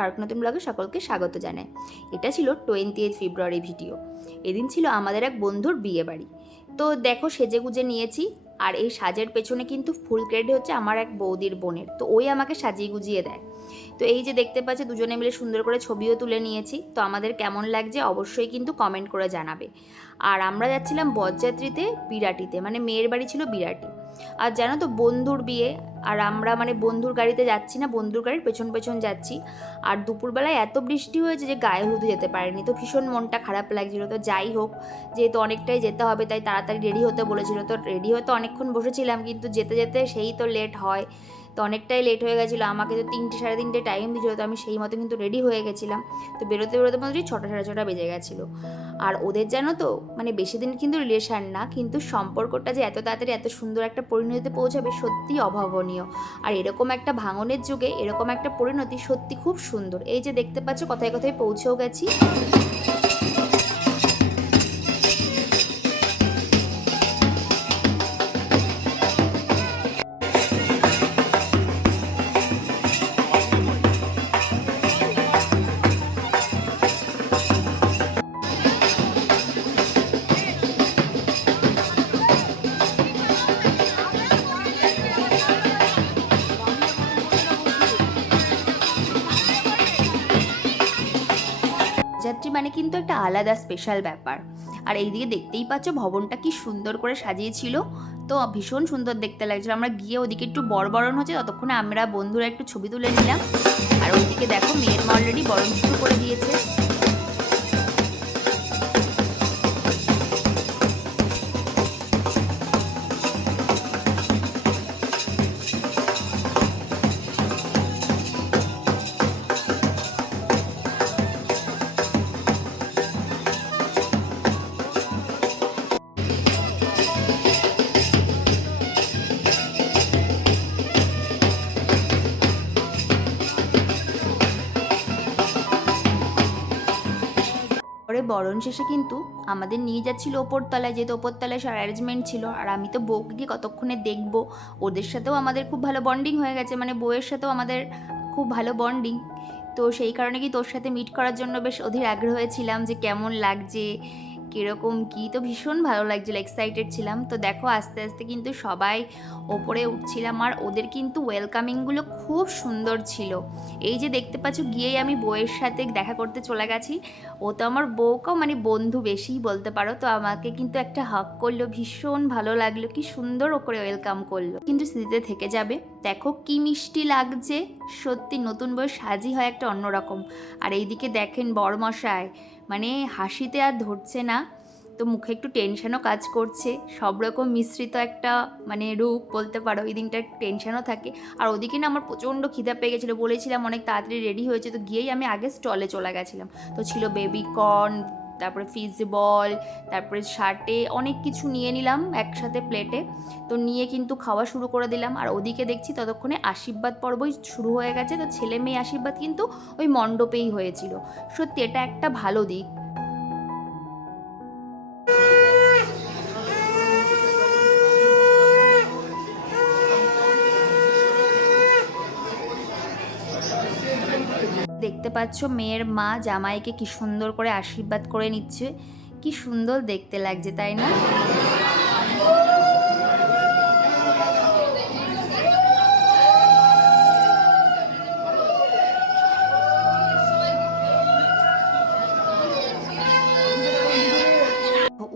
আরেক নতুন ব্লগে সকলকে স্বাগত জানাই। এটা ছিল টোয়েন্টি এইট ফেব্রুয়ারি ভিডিও। এদিন ছিল আমাদের এক বন্ধুর বিয়ে বাড়ি। তো দেখো সেজে গুজে নিয়েছি আর এই সাজের পেছনে কিন্তু ফুল ক্রেডিট হচ্ছে আমার এক বৌদির বোনের। তো ওই আমাকে সাজিয়ে গুজিয়ে দেয়। তো এই যে দেখতে পাচ্ছি দুজনে মিলে সুন্দর করে ছবিও তুলে নিয়েছি। তো আমাদের কেমন লাগছে অবশ্যই কিন্তু কমেন্ট করে জানাবে। আর আমরা যাচ্ছিলাম বরযাত্রীতে বিরাটিতে মানে মেয়ের বাড়ি ছিল বিরাটি। আর জানো তো, বন্ধুর বিয়ে, আর আমরা মানে বন্ধুর গাড়িতে যাচ্ছি না, বন্ধুর গাড়ির পেছন পেছন যাচ্ছি। আর দুপুরবেলায় এত বৃষ্টি হয়েছে যে গায়ে হলুদে যেতে পারেনি। তো ভীষণ মনটা খারাপ লাগছিল। তো যাই হোক, যেহেতু অনেকটাই যেতে হবে, তাই তাড়াতাড়ি রেডি হতে বলেছিল। তো রেডি হতে অনেকক্ষণ বসেছিলাম, কিন্তু যেতে যেতে সেই তো লেট হয়। তো অনেকটাই লেট হয়ে গেছিল। আমাকে তো তিনটে, সাড়ে তিনটে টাইম দিয়েছিলো, তো আমি সেই মতো কিন্তু রেডি হয়ে গেছিলাম। তো বেরোতে বেরোতে মোটামুটি ছটা, সাড়ে ছটা বেজে গেছিল। আর ওদের জানো তো মানে বেশি দিন কিন্তু রিলেশান না, কিন্তু সম্পর্কটা যে এত তাড়াতাড়ি এত সুন্দর একটা পরিণতিতে পৌঁছাবে সত্যি অভাবনীয়। আর এরকম একটা ভাঙনের যুগে এরকম একটা পরিণতি সত্যি খুব সুন্দর। এই যে দেখতে পাচ্ছ, কথায় কথায় পৌঁছেও গেছি। আলাদা স্পেশাল ব্যাপার। আর এইদিকে দেখতেই পাচ্ছ ভবনটা কি সুন্দর করে সাজিয়েছিল। তো ভীষণ সুন্দর দেখতে লাগছিল। আমরা গিয়ে ওদিকে একটু বড় বরণ হচ্ছে, ততক্ষণে আমরা বন্ধুরা একটু ছবি তুলে নিলাম। আর ওইদিকে দেখো মেয়ের মা অলরেডি বরণ শুরু করে দিয়েছে। বরণ শেষে কিন্তু আমাদের নিয়ে যাচ্ছিল ওপরতলায়, যেহেতু ওপরতলায় সব অ্যারেঞ্জমেন্ট ছিল। আর আমি তো বউকে গিয়ে কতক্ষণে দেখব? ওদের সাথেও আমাদের খুব ভালো বন্ডিং হয়ে গেছে। মানে বউয়ের সাথেও আমাদের খুব ভালো বন্ডিং তো সেই কারণে কি তোর সাথে মিট করার জন্য বেশ অধীর আগ্রহ ছিলাম যে কেমন লাগছে? কীরকম কী? তো ভীষণ ভালো লাগছিল এক্সাইটেড ছিলাম। তো দেখো, আস্তে আস্তে কিন্তু সবাই ওপরে উঠছিলাম আর ওদের কিন্তু ওয়েলকামিংগুলো খুব সুন্দর ছিল। এই যে দেখতে পাচ্ছ, গিয়েই আমি বউয়ের সাথে দেখা করতে চলে গেছি। ও তো আমার বউকেও মানে বন্ধু বেশিই বলতে পারো। তো আমাকে কিন্তু একটা হাক করল, ভীষণ ভালো লাগল, কি সুন্দর ও করে ওয়েলকাম করল। কিন্তু স্মৃতিতে থেকে যাবে। দেখো কি মিষ্টি লাগছে। সত্যি নতুন বই সাজি হয় একটা অন্যরকম। আর এইদিকে দেখেন বড়মশাই মানে হাসিতে আর ধরছে না। তো মুখে একটু টেনশানও কাজ করছে। সব রকম মিশ্রিত একটা মানে রূপ বলতে পারো ওই দিনটা টেনশানও থাকে। আর ওদিকে না আমার প্রচণ্ড খিদা পেয়ে গেছিল, বলেছিলাম অনেক তাড়াতাড়ি রেডি হয়েছে। তো গিয়েই আমি আগে স্টলে চলে গেছিলাম। তো ছিল বেবি কর্ন তারপরে ফিজ বল তারপরে শার্টে অনেক কিছু নিয়ে নিলাম একসাথে প্লেটে তো নিয়ে কিন্তু খাওয়া শুরু করে দিলাম। আর ওদিকে দেখছি ততক্ষণে আশীর্বাদ পর্বই শুরু হয়ে গেছে। তো ছেলে মেয়ে আশীর্বাদ কিন্তু ওই মণ্ডপেই হয়েছিল। সত্যি, এটা একটা ভালো দিক। পাচ্ছ মেয়ের মা জামাইকে কি সুন্দর করে আশীর্বাদ করে নিচ্ছে। কি সুন্দর দেখতে লাগছে, তাই না?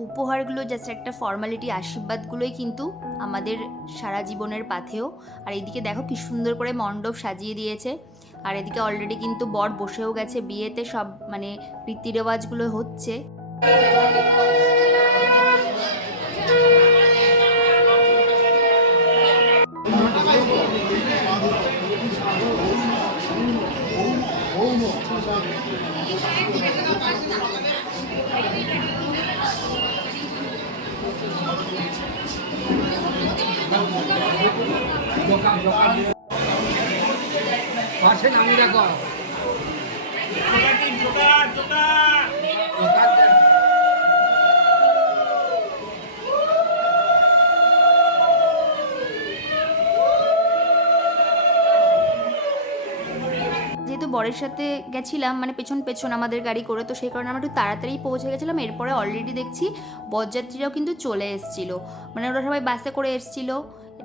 উপহারগুলো জাস্ট একটা ফর্মালিটি আশীর্বাদগুলোই কিন্তু আমাদের সারা জীবনের পাথেও আর এইদিকে দেখো কি সুন্দর করে মণ্ডপ সাজিয়ে দিয়েছে। আর এদিকে অলরেডি কিন্তু বর বসেও গেছে বিয়েতে সব মানে রীতি রেওয়াজগুলো হচ্ছে রাখো যেহেতু বর বরের সাথে গেছিলাম মানে পেছন পেছন আমাদের গাড়ি করে, তো সেই কারণে আমরা একটু তাড়াতাড়ি পৌঁছে গেছিলাম। এরপরে অলরেডি দেখছি বরযাত্রীরাও কিন্তু চলে এসছিল। মানে ওরা সবাই বাসে করে এসছিল।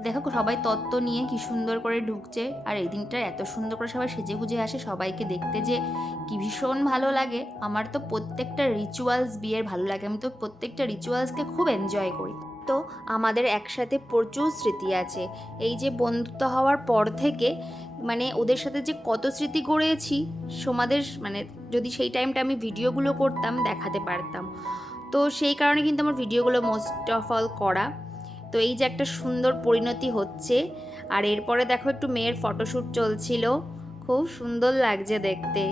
দেখো সবাই তত্ত্ব নিয়ে কি সুন্দর করে ঢুকছে। আর এই দিনটা এত সুন্দর করে সবাই সেজে গুজে আসে, সবাইকে দেখতে যে কি ভীষণ ভালো লাগে। আমার তো প্রত্যেকটা রিচুয়ালস বিয়ের ভালো লাগে। আমি তো প্রত্যেকটা রিচুয়ালসকে খুব এনজয় করি। তো আমাদের একসাথে প্রচুর স্মৃতি আছে। এই যে বন্ধুত্ব হওয়ার পর থেকে মানে ওদের সাথে যে কত স্মৃতি গড়েছি, সমাদের মানে যদি সেই টাইমটা আমি ভিডিওগুলো করতাম, দেখাতে পারতাম। তো সেই কারণে কিন্তু আমার ভিডিওগুলো মোস্ট অফ অল করা। তো এই যে একটা সুন্দর পরিণতি হচ্ছে। আর এরপরে দেখো একটু মেয়ের ফটোশ্যুট চলছিল। খুব সুন্দর লাগছে দেখতে।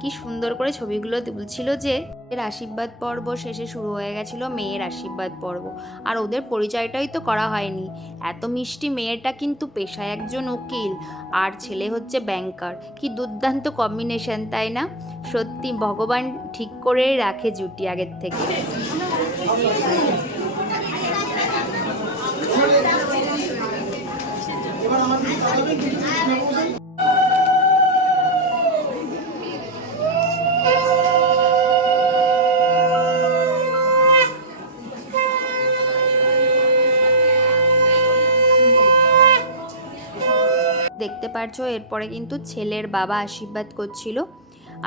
কি সুন্দর করে ছবিগুলো তুলছিল যে, এর আশীর্বাদ পর্ব শেষে শুরু হয়ে গেছিল মেয়ের আশীর্বাদ পর্ব। আর ওদের পরিচয়টাই তো করা হয়নি। এত মিষ্টি মেয়েটা কিন্তু পেশায় একজন উকিল। আর ছেলে হচ্ছে ব্যাংকার কি দুর্দান্ত কম্বিনেশন তাই না? সত্যি ভগবান ঠিক করেই রাখে জুটি আগের থেকে। দেখতে পারছ, এরপরে কিন্তু ছেলের বাবা আশীর্বাদ করছিল।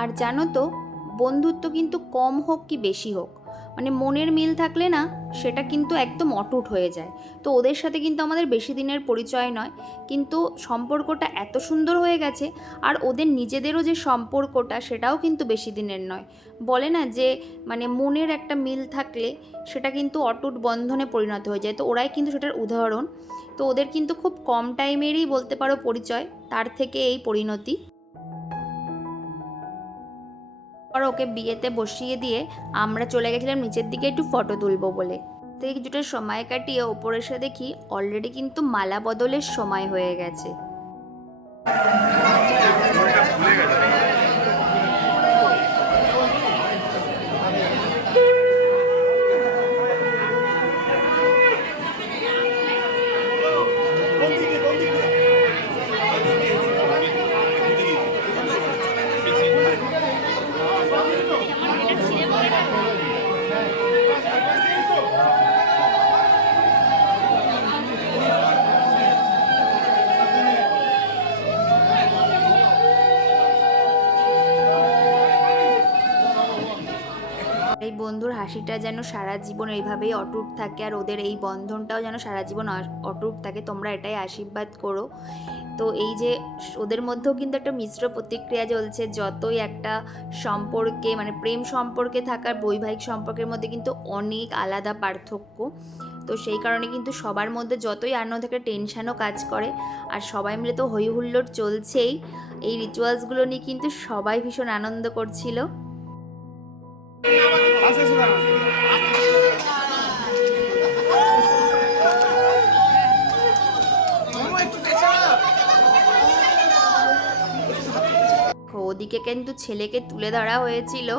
আর জানো তো, বন্ধুত্ব কিন্তু কম হোক কি বেশি হোক। মানে মনের মিল থাকলে না, সেটা কিন্তু একদম অটুট হয়ে যায়। তো ওদের সাথে কিন্তু আমাদের বেশি দিনের পরিচয় নয়, কিন্তু সম্পর্কটা এত সুন্দর হয়ে গেছে, আর ওদের নিজেদেরও যে সম্পর্কটা, সেটাও কিন্তু বেশি দিনের নয়। বলে না যে মানে মনের একটা মিল থাকলে সেটা কিন্তু অটুট বন্ধনে পরিণত হয়ে যায়। তো ওরাই কিন্তু সেটার উদাহরণ। তো ওদের কিন্তু খুব কম টাইমেরই বলতে পারো পরিচয়, তার থেকে এই পরিণতি। পর ওকে বিয়েতে বসিয়ে দিয়ে আমরা চলে গেছিলাম নিচের দিকে একটু ফটো তুলবো বলে। এই কিছুটা সময় কাটিয়ে ওপরে এসে দেখি অলরেডি কিন্তু মালা বদলের সময় হয়ে গেছে। হাসিটা যেন সারা জীবন এইভাবেই অটুট থাকে আর ওদের এই বন্ধনটাও যেন সারা জীবন অটুট থাকে, তোমরা এটাই আশীর্বাদ করো। তো এই যে ওদের মধ্যেও কিন্তু একটা মিশ্র প্রতিক্রিয়া চলছে যতই একটা সম্পর্কে মানে প্রেম সম্পর্কে থাকার বৈবাহিক সম্পর্কের মধ্যে কিন্তু অনেক আলাদা পার্থক্য। তো সেই কারণে কিন্তু সবার মধ্যে যতই আনন্দ থাকে টেনশনও কাজ করে। আর সবাই মিলে তো হই চলছেই। এই রিচুয়ালসগুলো নিয়ে কিন্তু সবাই ভীষণ আনন্দ করছিল। ওদিকে কিন্তু ছেলেকে তুলে ধরা হয়েছিল,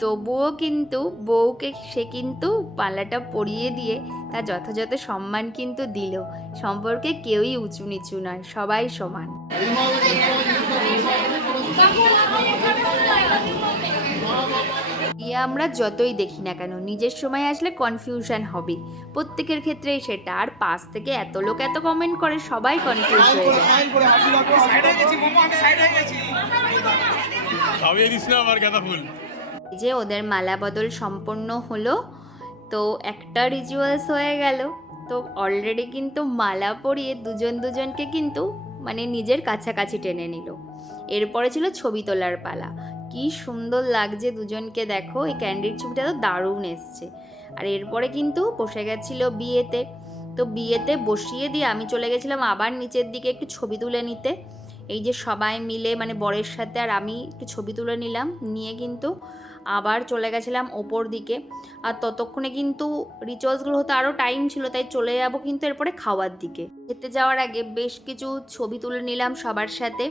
তবুও কিন্তু বউকে সে কিন্তু পাল্লাটা পরিয়ে দিয়ে তার যথাযথ সম্মান কিন্তু দিল। সম্পর্কে কেউই উঁচু নিচু নয়, সবাই সমান। বিয়ে আমরা যতই দেখি না কেন নিজের সময় আসলে কনফিউশন হবে। প্রত্যেকের ক্ষেত্রেই সেটা। আর পাশ থেকে এত লোক এত কমেন্ট করে সবাই কনফিউজ হয়ে যায়। যে ওদের মালা বদল সম্পন্ন হলো তো একটা রিচুয়ালস হয়ে গেল। তো অলরেডি কিন্তু মালা পরিয়ে দুজন দুজনকে কিন্তু মানে নিজের কাছাকাছি টেনে নিল। এরপরে ছিল ছবি তোলার পালা। কি সুন্দর লাগছে দুজনকে দেখো। এই ক্যান্ডির ছবিটা তো দারুণ এসছে। আর এরপরে কিন্তু বসে গেছিল বিয়েতে। তো বিয়েতে বসিয়ে দিয়ে আমি চলে গেছিলাম আবার নিচের দিকে একটু ছবি তুলে নিতে। এই যে সবাই মিলে মানে বরের সাথে আর আমি একটু ছবি তুলে নিলাম। নিয়ে কিন্তু আবার চলে গেছিলাম ওপর দিকে। আর ততক্ষণে কিন্তু রিচুয়ালসগুলো হতে আরও টাইম ছিল, তাই চলে যাব কিন্তু এরপরে খাওয়ার দিকে। খেতে যাওয়ার আগে বেশ কিছু ছবি তুলে নিলাম সবার সাথে।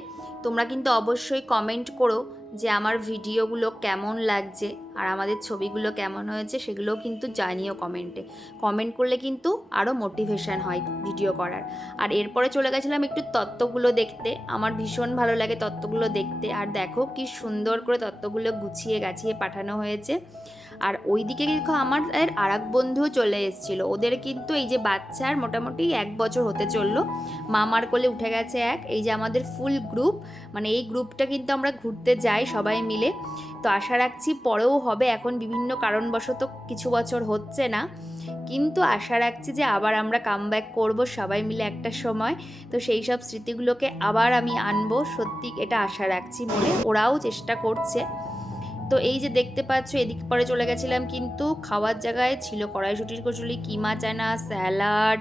তোমরা কিন্তু অবশ্যই কমেন্ট করো যে আমার ভিডিওগুলো কেমন লাগছে আর আমাদের ছবিগুলো কেমন হয়েছে সেগুলোও কিন্তু জানিও কমেন্টে কমেন্ট করলে কিন্তু আরও মোটিভেশন হয় ভিডিও করার। আর এরপরে চলে গেছিলাম একটু তত্ত্বগুলো দেখতে। আমার ভীষণ ভালো লাগে তত্ত্বগুলো দেখতে। আর দেখো কি সুন্দর করে তত্ত্বগুলো গুছিয়ে গাছিয়ে পাঠানো হয়েছে। আর ওইদিকে কিন্তু আমার আর এক বন্ধুও চলে এসেছিল। ওদের কিন্তু এই যে বাচ্চার মোটামুটি এক বছর হতে চলল। মামার কোলে উঠে গেছে এক। এই যে আমাদের ফুল গ্রুপ মানে এই গ্রুপটা কিন্তু আমরা ঘুরতে যাই সবাই মিলে। তো আশা রাখছি পরেও হবে। এখন বিভিন্ন কারণবশত কিছু বছর হচ্ছে না। কিন্তু আশা রাখছি যে আবার আমরা কাম ব্যাক করব সবাই মিলে একটা সময়। তো সেই সব স্মৃতিগুলোকে আবার আমি আনব। সত্যি এটা আশা রাখছি মনে ওরাও চেষ্টা করছে। তো এই যে দেখতে পাচ্ছ, এদিক পরে চলে গেছিলাম কিন্তু খাওয়ার জায়গায় ছিল কড়াইশুটির কচুরি, কিমা চানা, স্যালাড,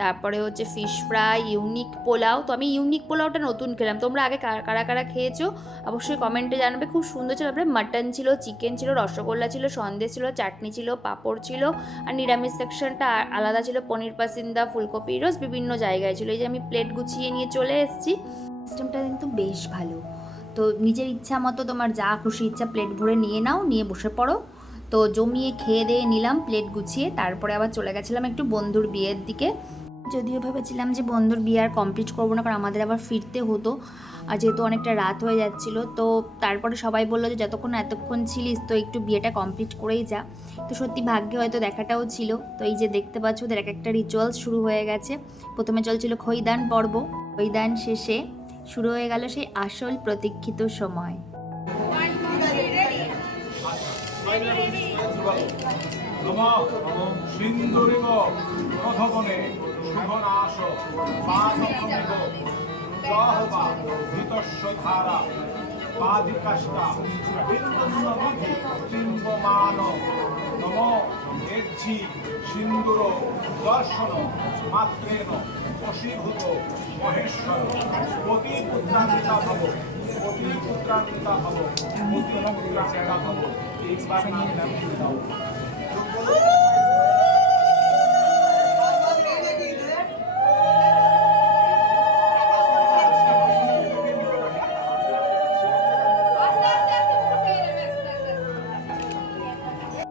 তারপরে হচ্ছে ফিশ ফ্রাই ইউনিক পোলাও। তো আমি ইউনিক পোলাওটা নতুন খেলাম। তোমরা আগে কারা কারা খেয়েছো অবশ্যই কমেন্টে জানাবে। খুব সুন্দর ছিল। তারপরে মাটন ছিল চিকেন ছিল, রসগোল্লা ছিল, সন্দেশ ছিল, চাটনি ছিল, পাঁপড় ছিল, আর নিরামিষ সেকশনটা আলাদা ছিল, পনির পাসিন্দা, ফুলকপি, রোজ বিভিন্ন জায়গায় ছিল। এই যে আমি প্লেট গুছিয়ে নিয়ে চলে এসেছি। সিস্টেমটা কিন্তু বেশ ভালো। তো নিজের ইচ্ছা মতো তোমার যা খুশি ইচ্ছা প্লেট ভরে নিয়ে নাও, নিয়ে বসে পড়ো। তো জমিয়ে খেয়ে দিয়ে নিলাম প্লেট গুছিয়ে, তারপরে আবার চলে গেছিলাম একটু বন্ধুর বিয়ের দিকে। যদিও ভেবেছিলাম যে বন্ধুর বিয়ে আর কমপ্লিট করব না, কারণ আমাদের আবার ফিরতে হতো, আর যেহেতু অনেকটা রাত হয়ে যাচ্ছিল, তো তারপরে সবাই বলল যে যতক্ষণ এতক্ষণ ছিলিস, তো একটু বিয়েটা কমপ্লিট করেই যা। তো সত্যি ভাগ্যে হয়তো দেখাটাও ছিল। তো এই যে দেখতে পাচ্ছ, ওদের এক একটা রিচুয়ালস শুরু হয়ে গেছে। প্রথমে চলছিল খৈদান পর্ব। খৈদান শেষে শুরু হয়ে গেল সেই আসল প্রতীক্ষিত সময়। ধারা এজ্ঝি সিন্দুর, দর্শন মাত্রেন বশীভূত, মহেশ্বর, প্রতি পুত্রান্বিতা ভব প্রতি পুত্রান্বিতা ভব পতি পুত্রান্বিতা ভব একবার নাম দাও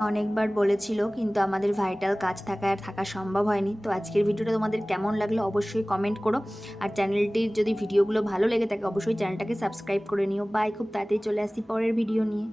অনেকবার বলেছিল, কিন্তু আমাদের ভাইটাল কাজ থাকা আর থাকা সম্ভব হয়নি। তো আজকের ভিডিওটা তোমাদের কেমন লাগল অবশ্যই কমেন্ট করো। আর চ্যানেলটির যদি ভিডিওগুলো ভালো লেগে থাকে, অবশ্যই চ্যানেলটাকে সাবস্ক্রাইব করে নিও। বাই খুব তাড়াতাড়ি চলে আসি পরের ভিডিও নিয়ে।